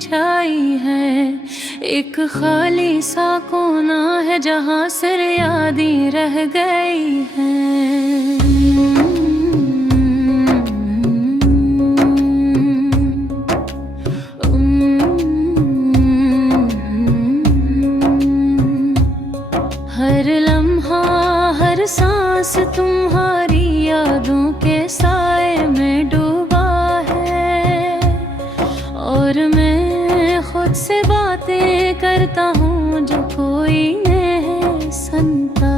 छाई है। एक खाली सा कोना है जहाँ सिर्फ यादें रह गई हैं। हर लम्हा हर सांस तुम्हारी यादों के साए में डूबा है। और मैं खुद से बातें करता हूँ जो कोई नहीं सुनता।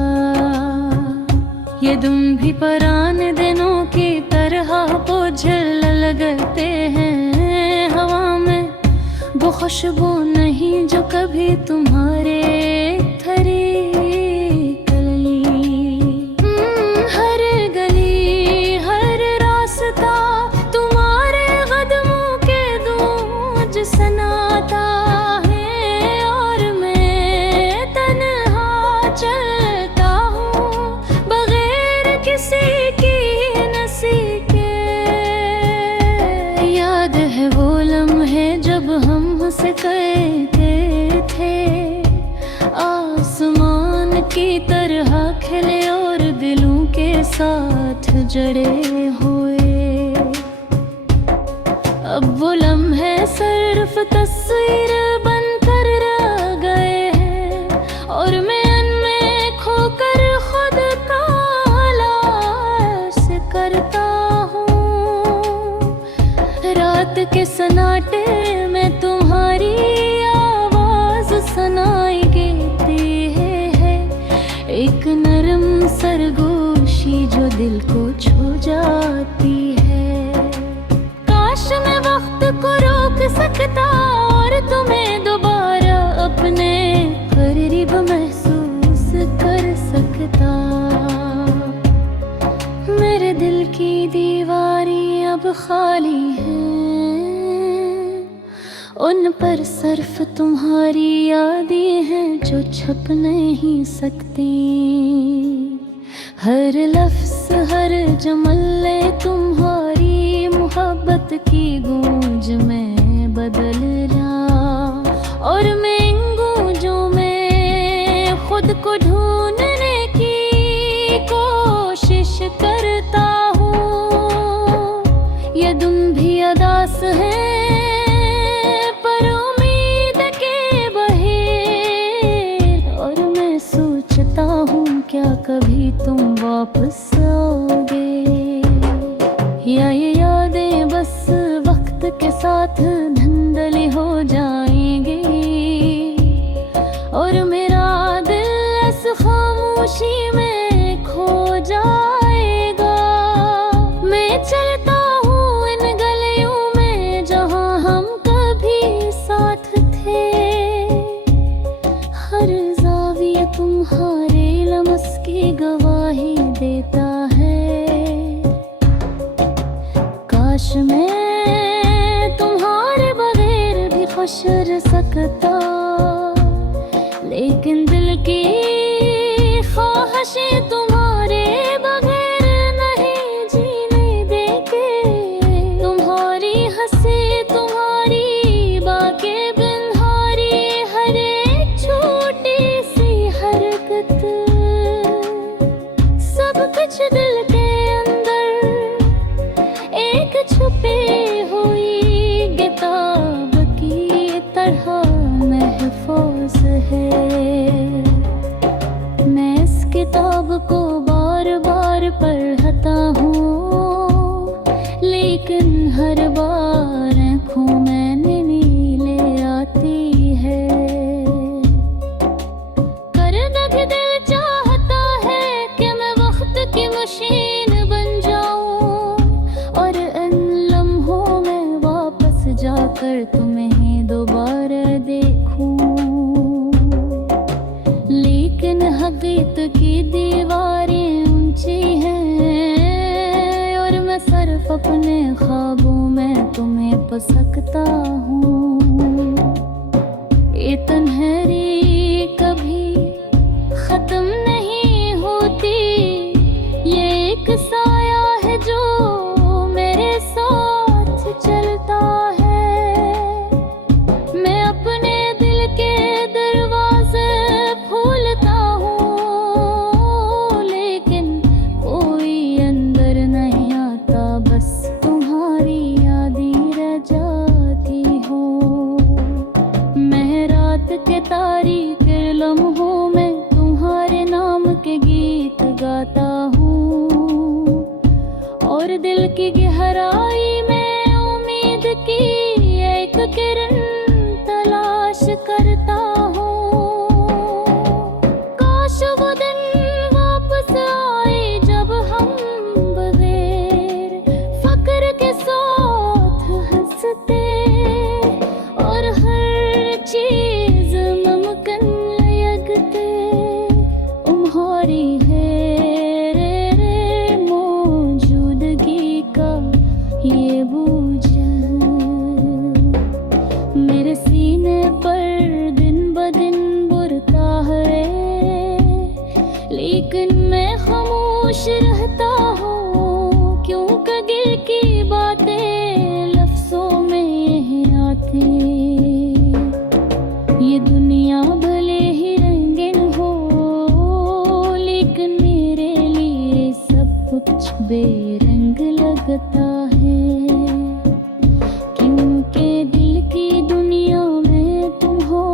ये तुम भी पुराने दिनों की तरह बोझल लगते हैं हवा में। वो खुशबू नहीं जो कभी तुम्हारे थरी सनाता है। और मैं तन्हा चलता हूँ बगैर किसी की नसी के। याद है वो लम्हे जब हम हंस करते थे, आसमान की तरह खिले और दिलों के साथ जड़े हुए। अब वो लम्हे सिर्फ तस्वीर बनकर रह गए हैं और मैं उनमें खोकर खुद का तलाश करता हूँ। रात के सन्नाटे में तुम्हारी आवाज सुनाई देती है, एक नरम सरगोशी जो दिल को छू जाती है। काश मैं वक्त को रोक सकता और तुम्हें दोबारा अपने करीब महसूस कर सकता। मेरे दिल की दीवारें अब खाली हैं, उन पर सिर्फ तुम्हारी यादें हैं जो छप नहीं सकती। हर लफ्ज़ हर जुमले तुम्हारी मोहब्बत की गूंज में बदल रहा। और मैं इन गूंजों में खुद को ढूंढने की कोशिश करता हूँ। ये तुम भी अदास हैं पर उम्मीद के बहेर। और मैं सोचता हूँ क्या कभी तुम वापस आओगे, या ये यादें बस वक्त के साथ धुंधली हो जाएंगी। और मेरा दिल इस खामोशी में खो जाएगा। मैं चलता हूँ इन गलियों में जहाँ हम कभी साथ थे। हर ज़ाविया तुम्हारे लम्स की गवाही देता है। काश मैं तुम्हारे बगैर भी खुश रह सकता, लेकिन दिल की ख्वाहिशें तुम्हारे बगैर नहीं जीने देंगे। तुम्हारी हंसी तुम्हारी बातें बिनहारी हर एक छोटी सी हरकत, सब कुछ दिल के एक छुपी हुई किताब की तरह महफूज है। मैं इस किताब को बार बार पढ़ता हूँ, लेकिन हर बार आँखों में नीले आती है। कर दग दिल चाहता है कि मैं वक्त की मशीन बन जाऊँ और इन लम्हों में वापस जाकर तुम्हें दोबारा देखूं। लेकिन हकीकत की दीवारें ऊंची हैं और मैं सिर्फ अपने ख्वाबों में तुम्हें पा सकता हूँ। ये तन्हाई कभी खत्म नहीं होती, ये एक साया है जो मेरे साथ चलता है। तारीख लम्हों में तुम्हारे नाम के गीत गाता हूँ, और दिल की गहराई में उम्मीद की एक किरण तलाश करता हूँ। काश वो दिन वापस आए जब हम बगैर फक्र के साथ हंसते, और हर चीज मुमकिन लगते। तुम्हारी है रे मौजूदगी का ये बूझल मेरे सीने पर दिन ब दिन बुरता है, लेकिन मैं खामोश रहता हूँ, क्योंकि दिल की बातें लफ्जों में नहीं आती। ये दुनिया भले ही रंगीन हो, लेकिन मेरे लिए सब कुछ बेरंग लगता है, क्योंकि दिल की दुनिया में तुम हो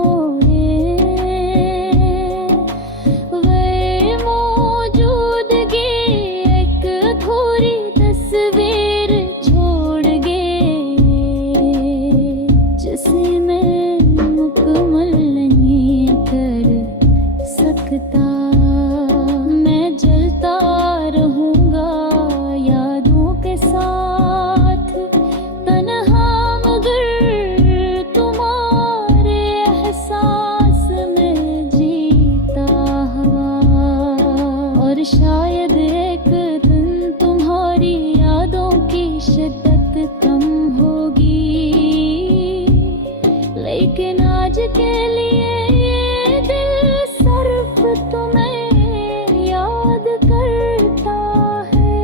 वे मौजूदगी एक अधूरी तस्वीर छोड़ गए, जिसे मैं मुकम्मल नहीं कर सकता। मैं जलता रहूंगा यादों के साथ, तन्हा मगर तुम्हारे एहसास में जीता हुआ, और शायद एक दिन तुम्हारी यादों की शिद्दत कम होगी, लेकिन आज के लिए ये दिल सिर्फ तुम्हें याद करता है।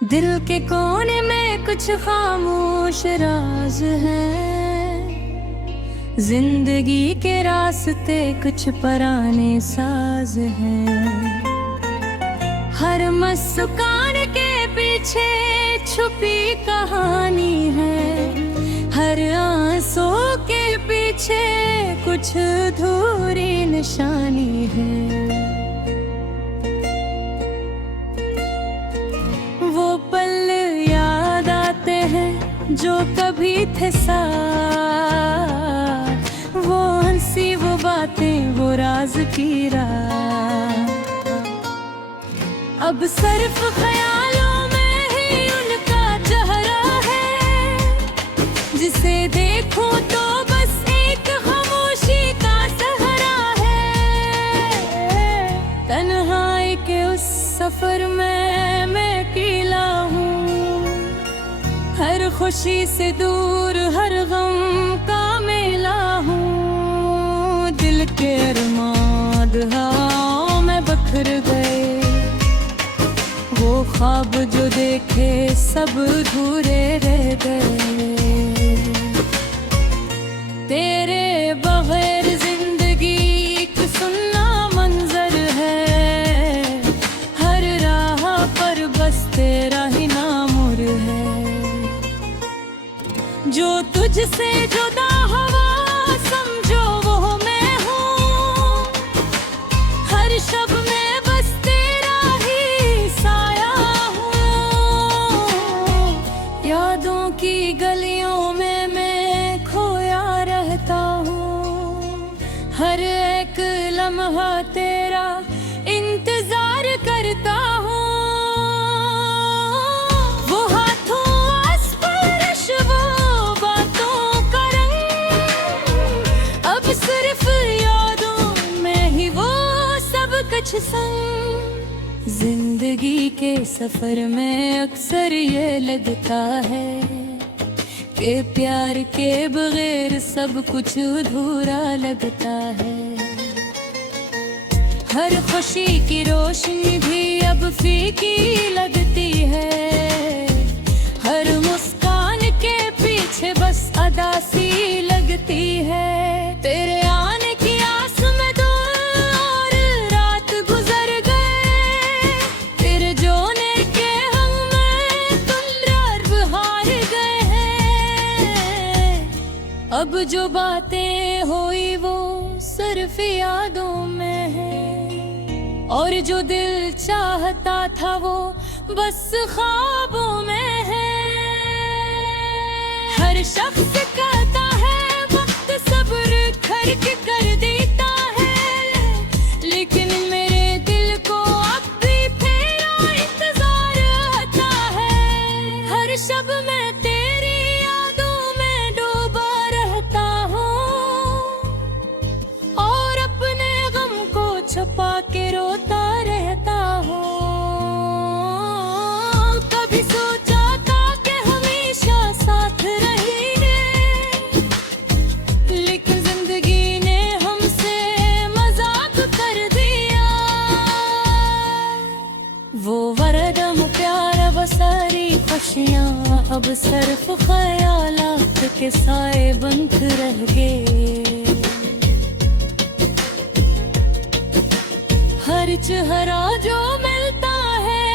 दिल के कोने में कुछ खामोश राज है, जिंदगी के रास्ते कुछ पुराने साज हैं। हर मुस्कान के पीछे छुपी कहानी है, हर आंसू के पीछे कुछ अधूरी निशानी है। वो पल याद आते हैं जो कभी थे साथ, वो हंसी वो बातें वो राज की रात, अब सिर्फ ख्यालों में ही उनका चेहरा है, जिसे देखूं तो बस एक खामोशी का सहारा है। तन्हाई के उस सफर में मैं अकेला हूँ, हर खुशी से दूर हर गम का मेला हूँ। दिल के अरमान हवाओं में बखर गए, वो ख्वाब जो देखे सब अधूरे रह गए। तेरे बगैर जिंदगी एक सुन्ना मंजर है, हर राह पर बस तेरा ही नामुर है। जो तुझसे जुदा हवा समझो वो मैं हूँ, हर शब में बस तेरा ही साया हूँ। यादों की गलियों में मैं खोया रहता हूँ, हर एक लम्हा तेरा इंतजार करता हूँ। वो हाथों स्पर्श वो बातों का रंग, अब सिर्फ यादों में ही वो सब कुछ संग। जिंदगी के सफर में अक्सर ये लगता है कि प्यार के बगैर सब कुछ अधूरा लगता है। हर खुशी की रोशनी भी अब फीकी लगती है, हर मुस्कान के पीछे पीछे बस अदा सी लगती है। तेरे आने की आस में दो और रात गुजर गए, तेरे जोने के हम में तुम रात हार गए हैं। अब जो बातें हुई वो सिर्फ यादों में है, और जो दिल चाहता था वो बस ख्वाबों में है। हर शख्स कहता है वक्त सब्र खर्च कर देता है, लेकिन मेरे दिल को अब भी तेरा इंतजार आता है। हर शब मैं तेरी यादों में डूबा रहता हूँ, और अपने गम को छुपा के रोता रहता हूँ। कभी सोचा था कि हमेशा साथ रहेंगे, लेकिन जिंदगी ने हमसे मजाक कर दिया। वो वरदम प्यार वो सारी खुशियाँ अब सिर्फ ख्यालात के साए बंद रह गए। हर चेहरा जो मिलता है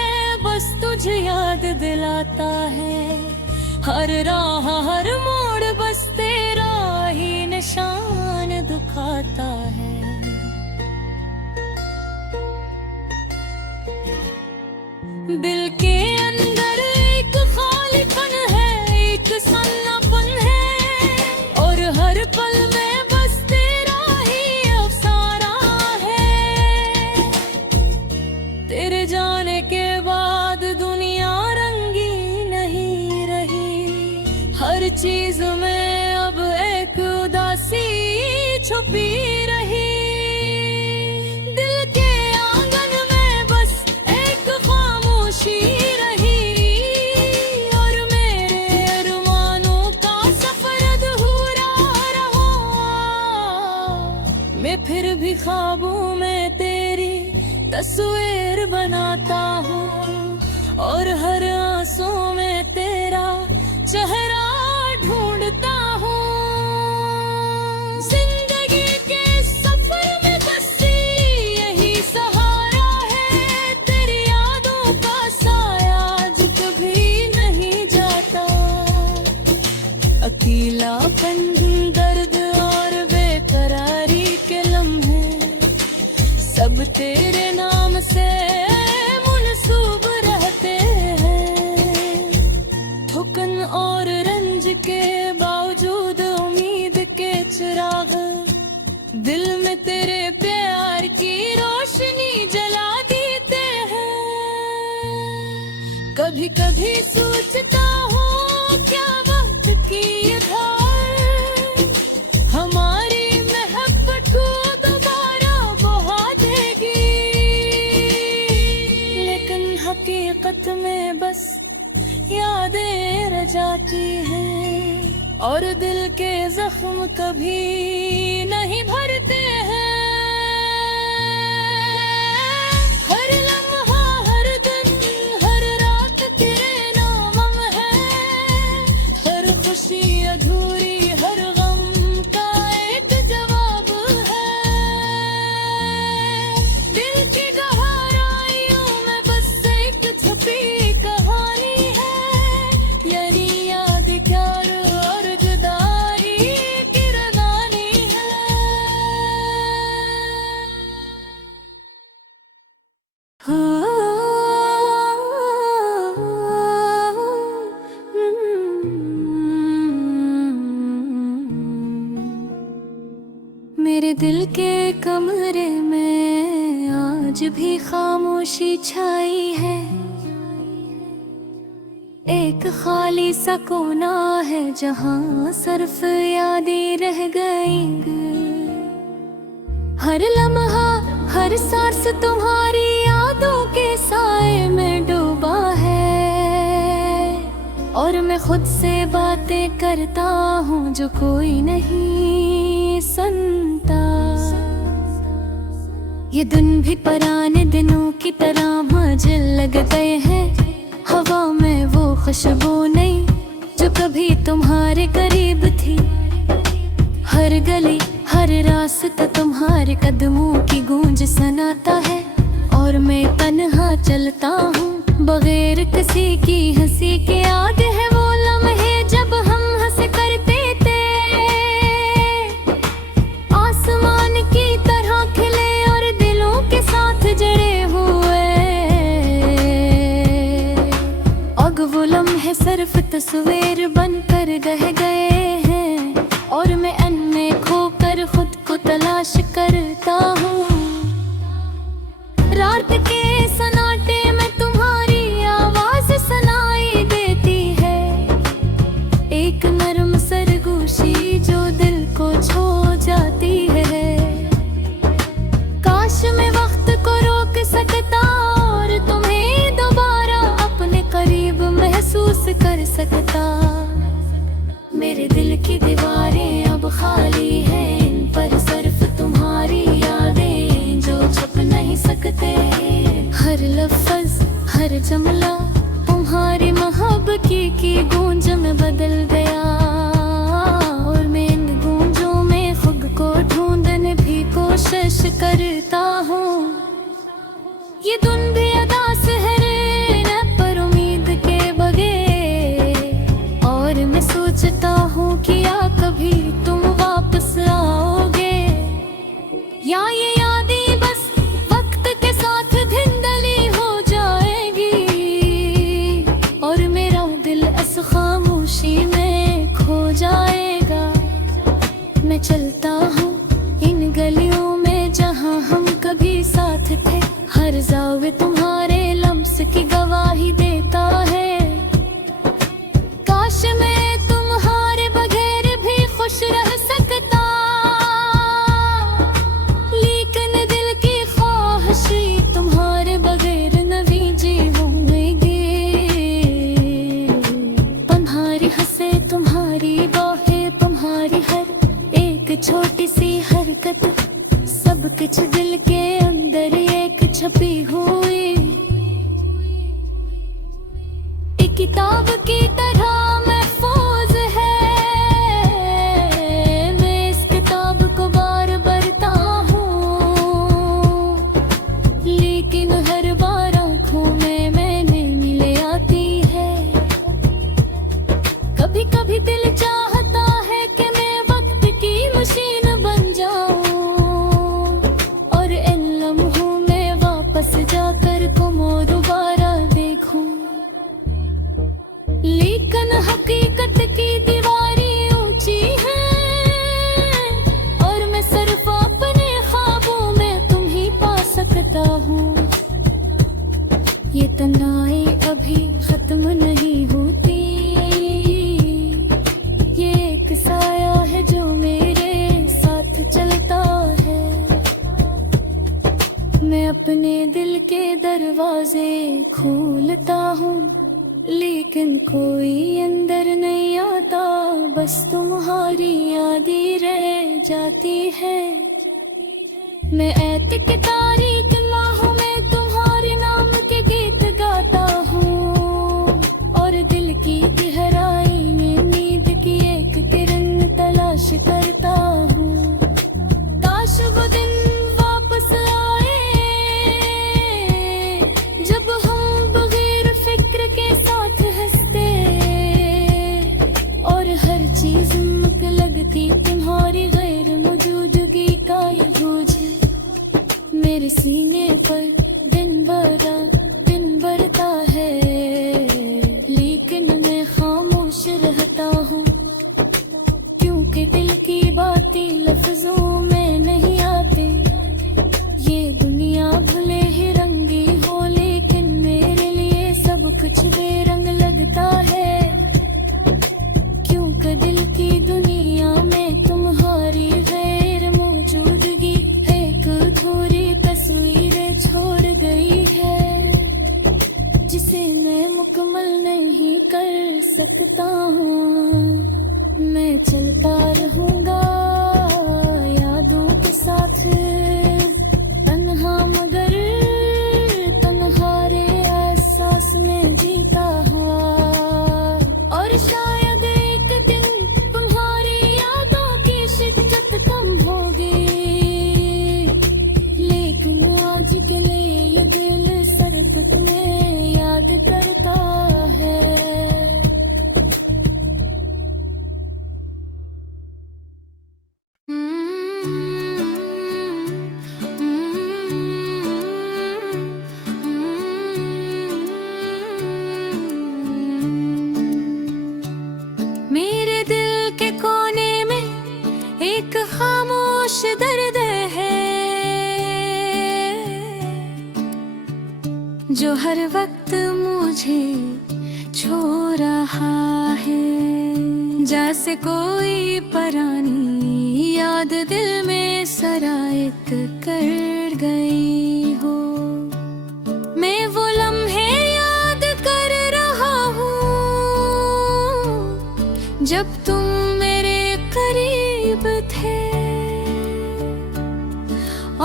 बस तुझे याद दिलाता है। हर राह हर मोड़ बस तेरा ही निशान दिखाता है। दिल के अंदर एक खालीपन है, एक सन्नापन है, और हर पल में बस तेरा ही अफसाना है। तेरे जाने के बाद दुनिया रंगी नहीं रही, हर चीज में अब एक उदासी छुपी रही। दिल के आंगन में बस एक खामोशी रही, और मेरे अरमानों का सफर अधूरा रहा। मैं फिर भी ख्वाबों में तेरी तस्वीर बनाता हूँ, और हर आंसू में तेरा चेहरा ढूंढता हूँ। जिंदगी के सफर में बस यही सहारा है, तेरी यादों का साया जो कभी नहीं जाता। अकेलापन, दर्द और बेकरारी के लम्हे सब तेरे नाम से मुनसूब रहते हैं। थुकन और रंज के बावजूद उम्मीद के चिराग दिल में तेरे प्यार की रोशनी जला देते हैं। कभी कभी सोचता हूँ क्या वक्त की ये धार हमारी मोहब्बत को दोबारा बहा देगी, लेकिन हकीकत में बस यादें रह जाती हैं, और दिल के जख्म कभी नहीं भरते हैं। हर लम्हा हर दिन हर रात तेरे नाम है, हर खुशी अधूरी हर गम का एक जवाब है। दिल की गहराइयों में बस एक छुपी कहानी है, यानी याद प्यार और जुदाई की रवानी है। मेरे दिल के कमरे में आज भी खामोशी छाई है, एक खाली सा कोना है जहाँ सिर्फ यादें रह गई। हर लम्हा हर सांस तुम्हारी यादों के साए में डूबा है, और मैं खुद से बातें करता हूँ जो कोई नहीं सुनता। ये दिन भी पुराने दिनों की तरह मुझे लग गए हैं, हवा में वो खुशबू नहीं जो जो कभी तुम्हारे करीब थी। हर गली हर रास्ता तुम्हारे कदमों की गूंज सुनाता है, और मैं तन्हा चलता हूँ बगैर किसी की हंसी के। याद है वो लम्हे जब हम हंस करते थे, आसमान की तरह खिले और दिलों के साथ जड़े हुए। अब वो लम्हे सिर्फ तस्वीर बनकर रह गए हैं, और मैं अनमें खोकर खुद को तलाश करता हूँ। रात के सन्नाटे में तुम्हारी आवाज सुनाई देती है, एक नरम सरगोशी जो दिल को छू जाती है। काश मैं वक्त को रोक सकता और तुम्हें दोबारा अपने करीब महसूस कर सकता। मेरे दिल की दीवारें अब खाली हैं, इन पर सिर्फ तुम्हारी यादें जो छुप नहीं सकते। हर लफ्ज हर जुमला तुम्हारी मोहब्बत की गूंज में बदल गया, और मैं इन गूंजों में खुद को ढूंढने भी कोशिश करता हूँ। ये धुन भी अदा सहरे न पर उम्मीद के बगैर, और मैं सोचता हूँ कि या कभी तुम वापस आओगे, या ये यादें बस वक्त के साथ धुंधली हो जाएगी, और मेरा दिल इस खामोशी में खो जाएगा। मैं चलता हूँ इन गलियों में जहाँ हम कभी साथ थे, हर जावे तुम्हारे लम्स की गवाही देता है। काश मैं तुम्हारे बगैर भी खुश रह सकता, लेकिन दिल की ख्वाहिशें तुम्हारे बगैर नहीं जीऊंगी। तुम्हारी हंसे तुम्हारी बाहें तुम्हारी हर एक छोटी सी हरकत, सब कुछ दिल के अंदर एक छपी हुई एक किताब की तरह महफूज है। मैं इस किताब को बार पढ़ता हूँ, लेकिन हर बार आँखों में मैंने मिले आती है। कभी कभी दिल चाहता है कि मैं वक्त की मशीन बन जाऊं, और इन लम्हों में वापस जाकर तुमको दोबारा देखूं। लेकिन हकीकत की दीवारें ऊंची हैं, और मैं सिर्फ अपने ख्वाबों में तुम ही पा सकता हूँ। ये तन्हाई अभी खत्म नहीं होती, ये एक साया है जो मेरे साथ चलता है। मैं अपने दिल के दरवाजे खोलता हूँ, लेकिन कोई अंदर नहीं आता, बस तुम्हारी यादें रह जाती है। मैं ऐत के तारीख राहों में तुम्हारे नाम के गीत गाता हूँ, और दिल की गहराई में नींद की एक किरण तलाश करता हूँ। काश वो दिन वापस आए जब हम बगैर फिक्र के साथ हंसते, और हर चीज मुक लगती तुम्हारी गैर मौजूदगी का ये बोझ मेरे सीने पर दिन बढ़ता है। लेकिन मैं खामोश रहता हूँ, क्योंकि दिल की बातें लफ्जों में नहीं आती। ये दुनिया भले ही रंगी हो, लेकिन मेरे लिए सब कुछ बेरंग लगता है, क्योंकि दिल की दुनिया में तुम्हारी गैर मौजूदगी एक अधूरी तस्वीरें छोड़ गई है, जिसे मैं मुकम्मल नहीं कर सकता हूँ। मैं चलता रहूँगा यादों के साथ, तन्हा मगर तन्हारे एहसास में जीता हुआ, और शायद खामोश दर्द है जो हर वक्त मुझे छो रहा है। जैसे कोई पुरानी याद दिल में सरायत कर गई हो। मैं वो लम्हे याद कर रहा हूँ जब तुम मेरे करीब थे,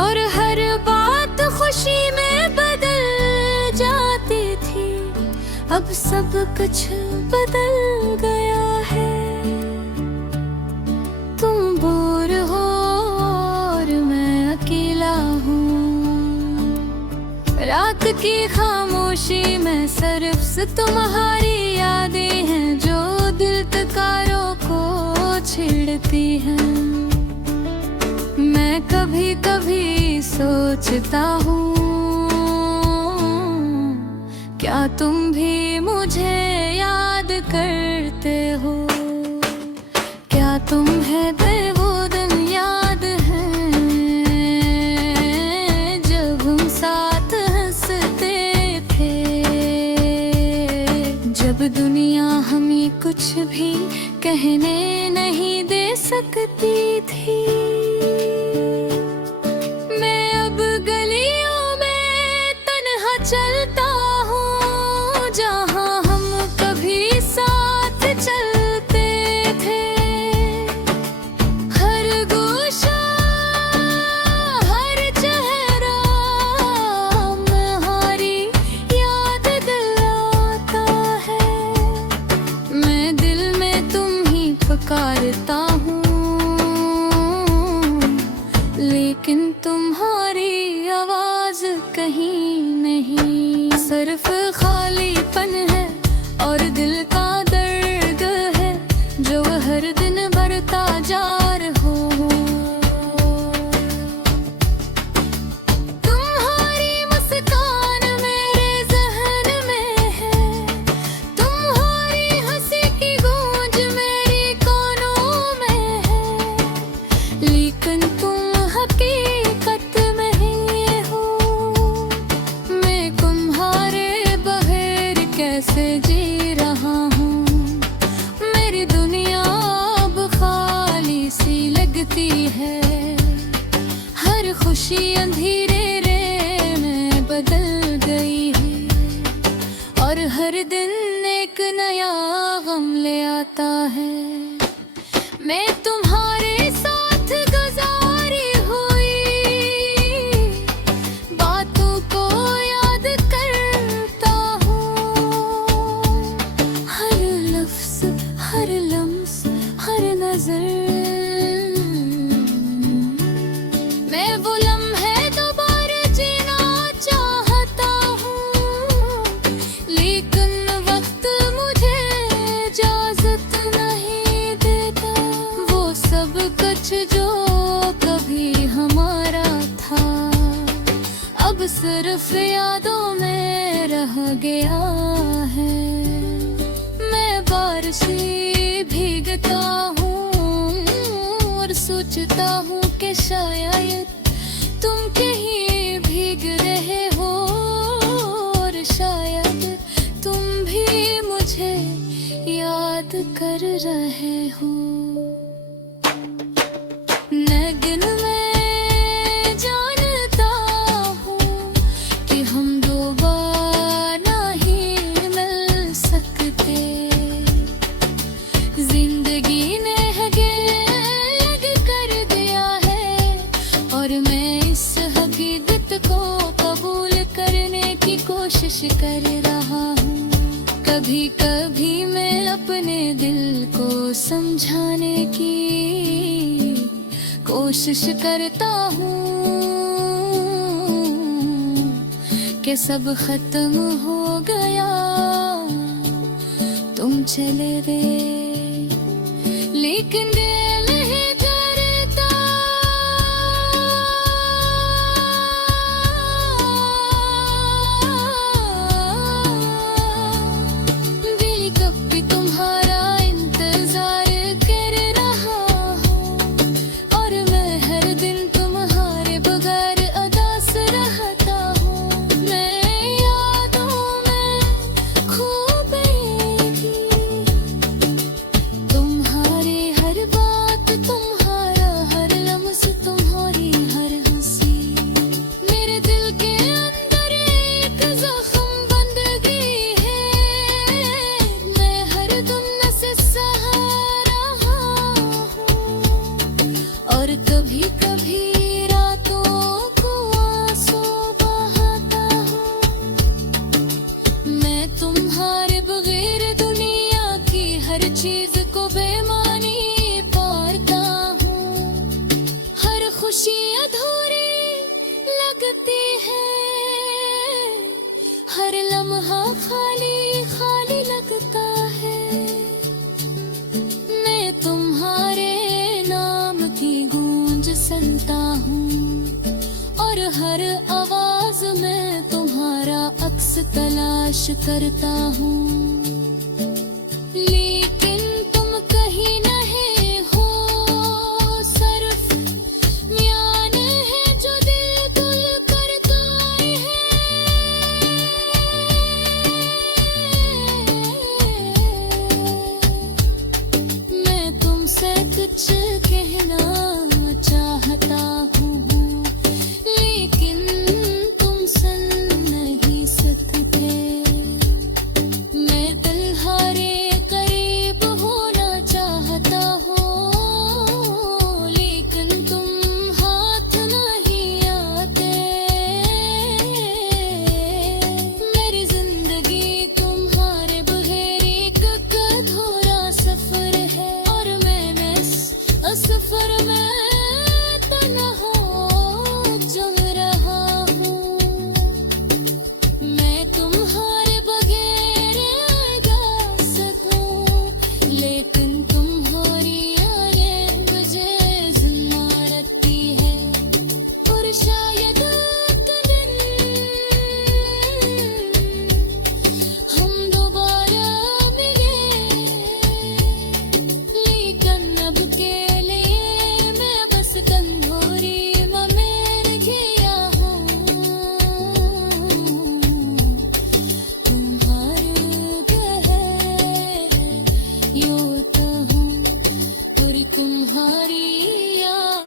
और हर बात खुशी में बदल जाती थी। अब सब कुछ बदल गया है। तुम बोर हो और मैं अकेला हूँ। रात की खामोशी में सिर्फ तुम्हारी यादें हैं जो दिल तकारों को छेड़ती हैं। मैं कभी कभी सोचता हूँ क्या तुम भी मुझे याद करते हो। क्या तुम्हें वो दिन याद है जब हम साथ हंसते थे, जब दुनिया हमें कुछ भी कहने नहीं दे सकती थी। मैं अब गलियों में तन्हा चलता हूँ जहाँ हम कभी साथ चलते थे। हर गोशा हर चेहरा तुम्हारी याद दिलाता है। मैं दिल में तुम ही पुकारता हूँ, लेकिन तुम्हारी आवाज कहीं नहीं। सिर्फ खालीपन है और दिल का दर्द है जो हर दिन बढ़ता जा रहा हो। तुम्हारी मुस्कान मेरे ज़हन में है, तुम्हारी हंसी की गूंज मेरी कानों में है, लेकिन तुम हकीकत में ही हो। मैं तुम्हारे बगैर कैसे जी रहा हूँ। मेरी दुनिया अब खाली सी लगती है। हर खुशी अंधेरे में बदल गई है, और हर दिन एक नया गम ले आता है। मैं तुम्हारे साथ गुजारी हुई बातों को याद करता हूँ। हर लफ्ज़ हर लम्स हर नजर, मैं वो लम्हे दोबारा जीना चाहता हूँ, लेकिन वक्त मुझे इजाज़त नहीं देता। वो सब कुछ जो कभी हमारा था अब सिर्फ यादों में रह गया है। मैं बारिश में भीगता हूँ और सोचता हूँ कि शायद तुम कहीं भीग रहे हो, और शायद तुम भी मुझे याद कर रहे हो। लेकिन मैं जानता हूँ कि हम दोबारा ही मिल सकते। जिंदगी ने लग कर दिया है, और मैं इस हकीकत को कबूल करने की कोशिश कर रहा हूँ। कभी कभी मैं अपने दिल को समझाने की कोशिश करता हूँ कि सब खत्म हो गया, तुम चले गए, लेकिन दिल ही डरता। दिल कब भी तुम्हारा इंतजार कर रहा हूँ, और मैं हर दिन चीज को बेमानी पाता हूँ। हर खुशी अधूरी लगती है, हर लम्हा खाली खाली लगता है। मैं तुम्हारे नाम की गूंज सुनता हूँ, और हर आवाज में तुम्हारा अक्स तलाश करता हूँ। लेकिन तुम कहीं नहीं हो, सिर्फ म्यान है जो दिल तुल करता है। मैं तुमसे कुछ कहना चाहता हूँ, लेकिन तुम सुन नहीं सकते। मैं तुम्हारे करीब होना चाहता हूँ, लेकिन तुम हाथ नहीं आते। मेरी जिंदगी तुम्हारे बगैर एक अधूरा सफर है, और मैं इस सफर में तन्हा चल रहा हूँ। मैं तुम्हारे बगैर आगा सकूं, लेकिन तुम्हारी यादें मुझे ज़िंदा रखती है। और शायद एक दिन हम दोबारा मिले, लेकिन अब के लिए मैं बस तन्हारी में मर गया हूँ। तुम्हारे बगैर यूं तो हूँ, और तुम्हारी याद।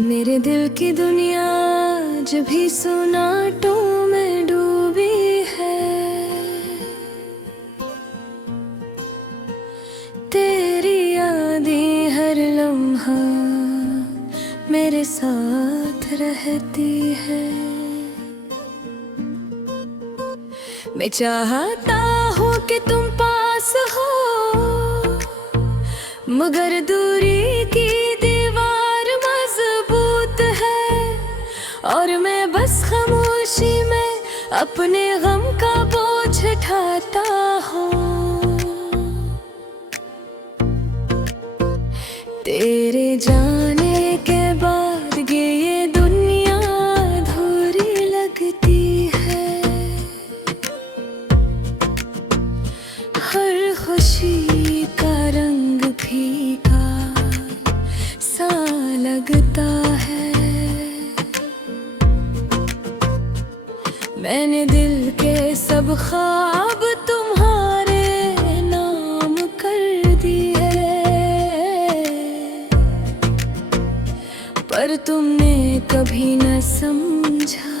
मेरे दिल की दुनिया जब भी सुनाटों में डूबी है, तेरी यादें हर लम्हा मेरे साथ रहती है। मैं चाहता हूँ कि तुम पास हो, मगर दूरी की दीवार मजबूत है, और मैं बस खामोशी में अपने गम का बोझ उठाता हूँ। तेरे जाने के बाद ये दुनिया अधूरी लगती है। हर खुशी का रंग फीका सा लगता है। मैंने दिल के सब ख्वाब तुम्हारे नाम कर दिए, पर तुमने कभी न समझा,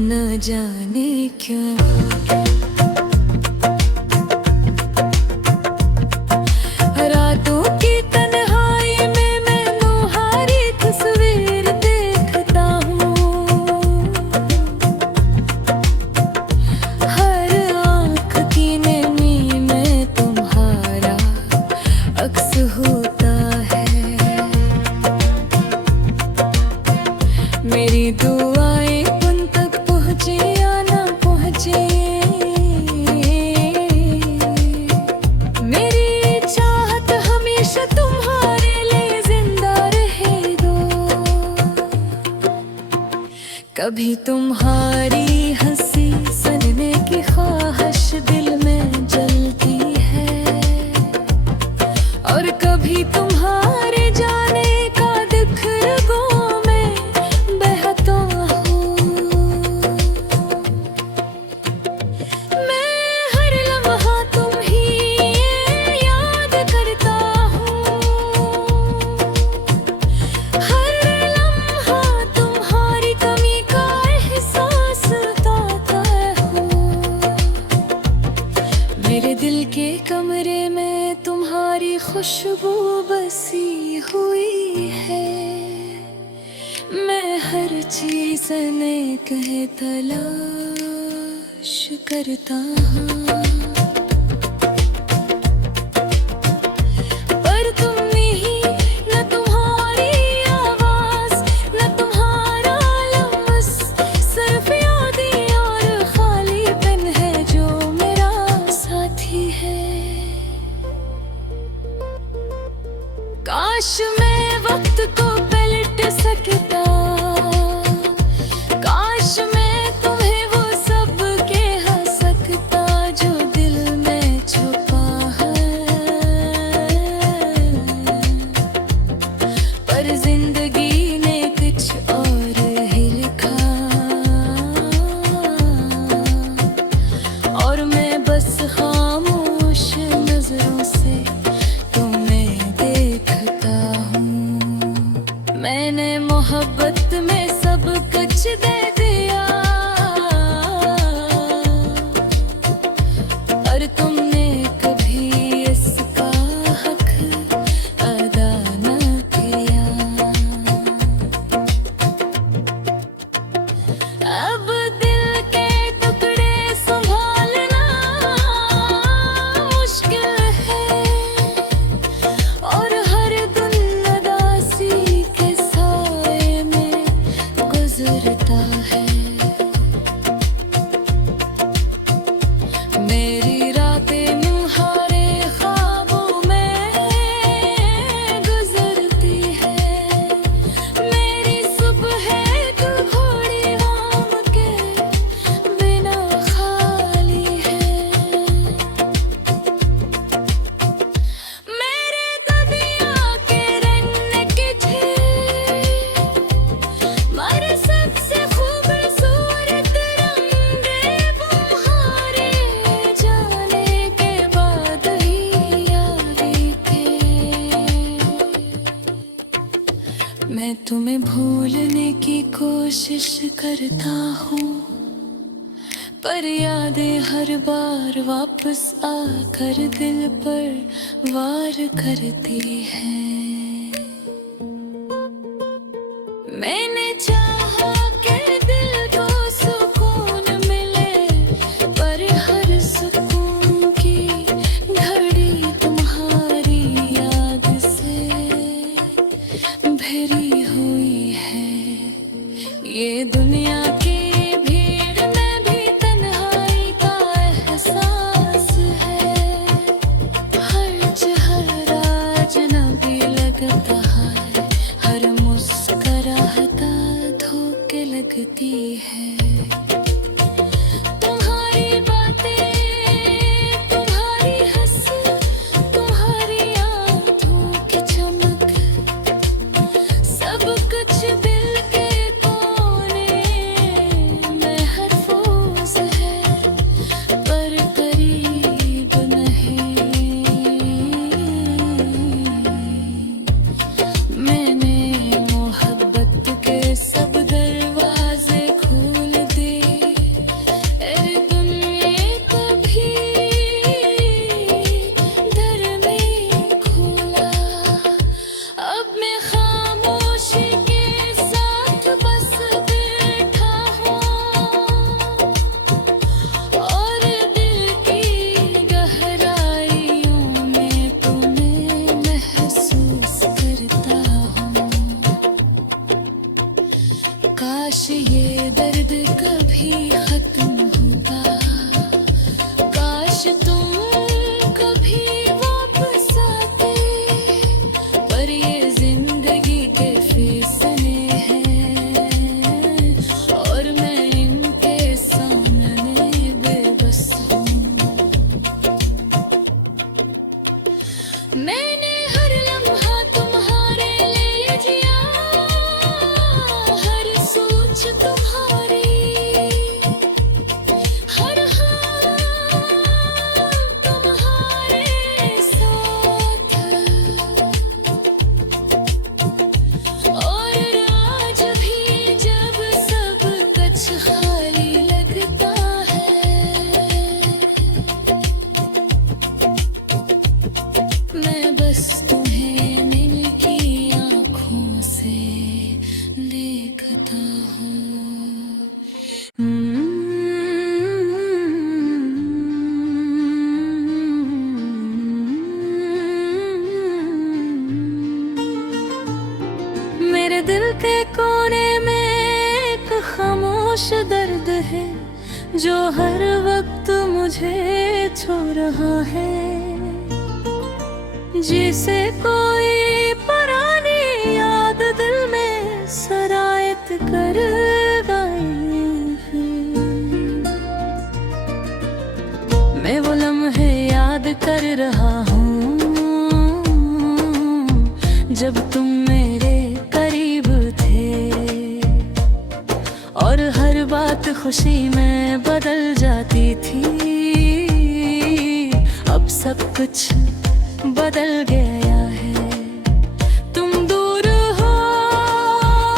न जाने क्यों। रातों की तन्हाई में मैं तुम्हारी तस्वीर देखता हूँ। हर आँख की नमी में तुम्हारा अक्स होता है। मेरी दुआएं उन तक पहुँचे या ना पहुँचे, मेरी चाहत हमेशा तुम्हारे लिए जिंदा रहे दो। कभी तुम्हारी हंसी सुनने की ख्वाहिश दिल में जलती है, और कभी तुम्हारे जाने का दुख रगों में बहता हूँ। मैं हर लम्हा तुम ही याद करता हूँ, हर लम्हा तुम्हारी कमी का एहसास चीज ने कहे तलाश करता हूँ, पर तुम नहीं, न तुम्हारी आवाज, न तुम्हारा लफ्ज, सिर्फ यादें और खाली पेन है जो मेरा साथी है। काश मैं वक्त को पलट सकता, काश मैं तुम्हें वो सब कह सकता जो दिल में छुपा है, पर जिंदगी ने कुछ और ही लिखा, और मैं बस खामोश नजरों से तुम्हें देखता हूँ। मैंने मोहब्बत में सब कुछ दे दिया, और तुमने कभी इसका हक अदा न किया। अब दिल के टुकड़े संभालना मुश्किल है, और हर दिन उदासी के साए में गुजरता है। मेरी रातें तुम्हारे ख्वाबों में गुजरती है, मेरी सुबह तो घोड़ी नाम के बिना खाली है। मेरे दुनिया के रंग के थे, मेरे सबसे खूबसूरत रंग तुम्हारे जाने के बाद ही यारी थे। मैं तुम्हें भूलने की कोशिश करता हूँ, पर यादें हर बार वापस आकर दिल पर वार करती हैं। मैंने चाहा कि दिल को सुकून मिले, पर हर सुकून की घड़ी तुम्हारी याद से भरी हुई है। ये दुनिया की भीड़ में भी तन्हाई का एहसास है, हर चेहरा अजनबी लगता है, हर मुस्कुराहट धोखे लगती है। तुम्हारी बातें, तुम्हारी हंसी, तुम्हारी आंखों की चमक, सब कुछ दिल के कोने में महफूज है, पर करीब नहीं। मैंने मोहब्बत के सब दरवाजे खोल दिए, अरे दुनिया कभी दर नहीं खोला। अब मैं खामोशी के साथ बस बैठा हूँ, और दिल की गहराइयों में तुम्हें महसूस करता हूँ। काश ये दर्द कभी खत्म होता, काश तुम कभी वापस आते, पर ये जिंदगी के फैसले हैं, और मैं इनके सामने बेबस हूँ। मैंने हर लम्हा तुम्हारे लिए जिया, हर सोच तुम्हारी, देखता हूँ। मेरे दिल के कोने में एक खामोश दर्द है जो हर वक्त मुझे छू रहा है, जिसे कोई पुरानी याद दिल में सरायत कर गई है। मैं वो लम्हे याद कर रहा हूँ जब तुम मेरे करीब थे, और हर बात खुशी में बदल जाती थी। अब सब कुछ बदल गया है, तुम दूर हो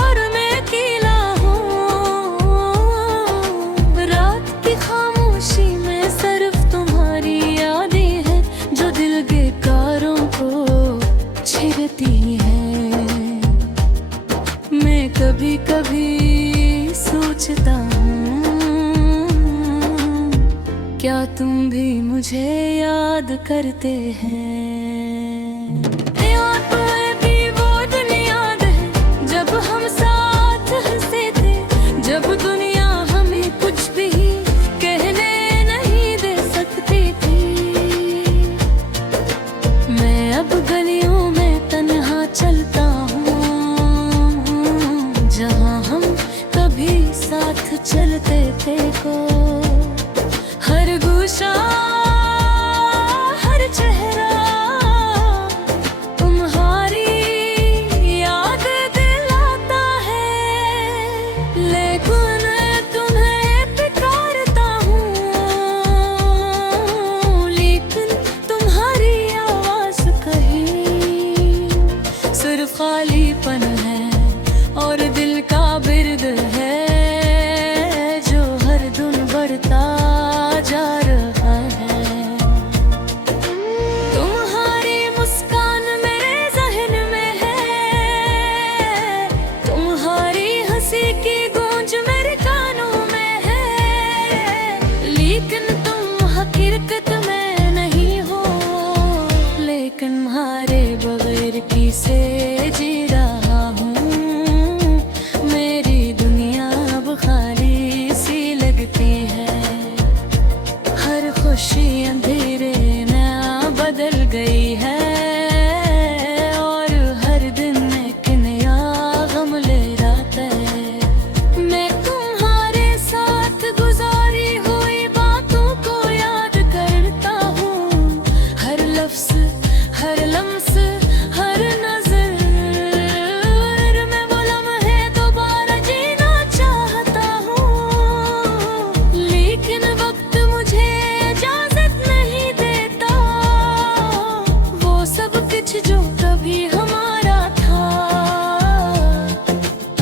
और मैं अकेला हूँ। रात की खामोशी में सिर्फ तुम्हारी यादें हैं जो दिल के कारों को छेड़ती हैं। मैं कभी कभी सोचता हूँ, क्या तुम भी मुझे याद करते हैं? याद भी वो दिन याद है जब हम साथ हंसे थे, जब दुनिया हमें कुछ भी कहने नहीं दे सकती थी। मैं अब गलियों में तन्हा चलता हूँ, जहाँ हम कभी साथ चलते थे को। हर गुशा हर चेहरा तुम्हारी याद दिलाता है, लेकिन तुम्हें पुकारता हूँ, लेकिन तुम्हारी आवाज कहीं सिर्फ खालीपन है और दिल का बिर्द है जो हर दिन बढ़ता जा रहा है। तुम्हारी मुस्कान मेरे ज़हन में है, तुम्हारी हंसी की गूंज मेरे कानों में है, लेकिन तुम हकीकत में नहीं हो। लेकिन तुम्हारे बगैर किसे जी रहा हूँ, मेरी दुनिया अब खाली सी लगती है। हर खुशी अंधेरे में बदल गई है, और हर दिन एक नया गम ले आता है। मैं तुम्हारे साथ गुजारी हुई बातों को याद करता हूँ, हर लफ्ज हर लम्स हर नजर। मैं वो लम्हे दोबारा जीना चाहता हूँ, लेकिन वक्त मुझे इजाजत नहीं देता। वो सब कुछ जो कभी हमारा था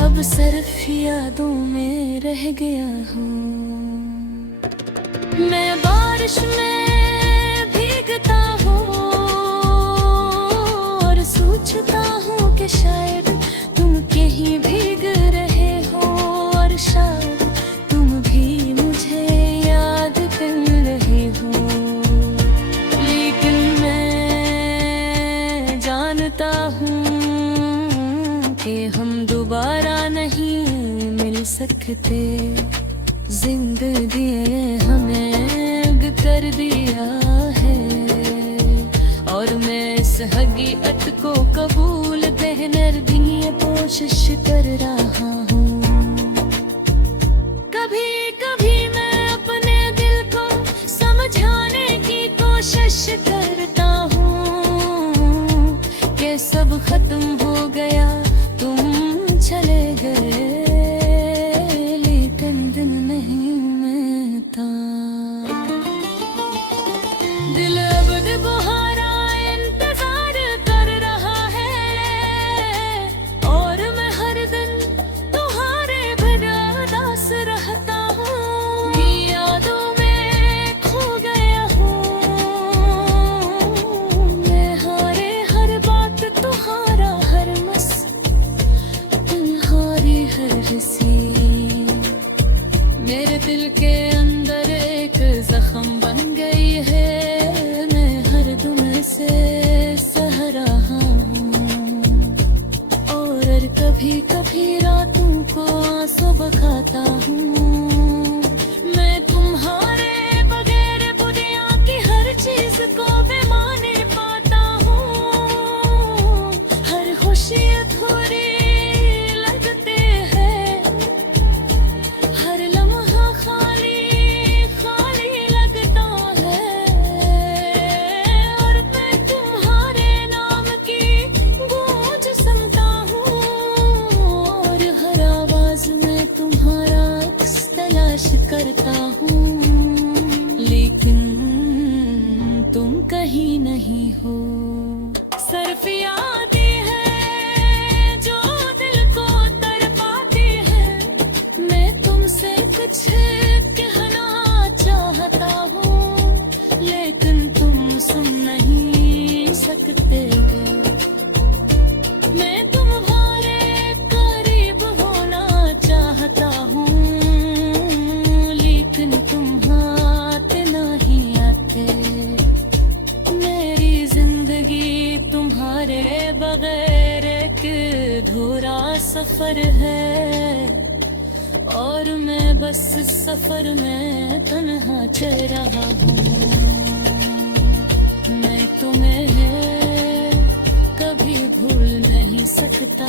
अब सिर्फ यादों में रह गया हूँ। मैं बारिश में भीगता हूँ और सोचता हूँ कि शायद तुम कहीं भीग रहे हो, और शायद तुम भी मुझे याद कर रहे हो। लेकिन मैं जानता हूँ कि हम दोबारा नहीं मिल सकते। जिंदगी ने हमें कर दिया है, और मैं इस हकीकत को कबूल कहने की कोशिश कर रहा हूँ। कभी कभी मैं अपने दिल को समझाने की कोशिश करता हूँ कि सब खत्म हो गया, तुम चले गए, लेकिन दिन नहीं मैं था। दिल अब दोबारा इंतजार कर रहा है, और मैं हर दिन सी मेरे दिल के अंदर एक जख्म बन गई है, मैं हर दुम से सह रहा हूँ और कभी कभी रातों को आंसू बहाता हूँ। मैं तुम्हारे बगैर दुनिया की हर चीज को बेमाने पाता हूँ, हर खुशी अधूरी लगती है, हर लम्हा खाली खाली लगता है और मैं तुम्हारे नाम की गूंज सुनता हूँ और हर आवाज में तुम्हारा अक्स तलाश करता हूँ, लेकिन तुम कहीं नहीं हो। सिर्फ यादें हैं जो दिल को तड़पाती है, मैं तुमसे कुछ कहना चाहता हूँ लेकिन तुम सुन नहीं सकते हो। मैं तुम्हारे करीब होना चाहता हूँ लेकिन तुम हाथ नहीं आते। मेरी जिंदगी तुम्हारे बगैर एक अधूरा सफर है और मैं बस इस सफर में तन्हा चल रहा हूँ। मैं तुम्हें कभी भूल नहीं सकता।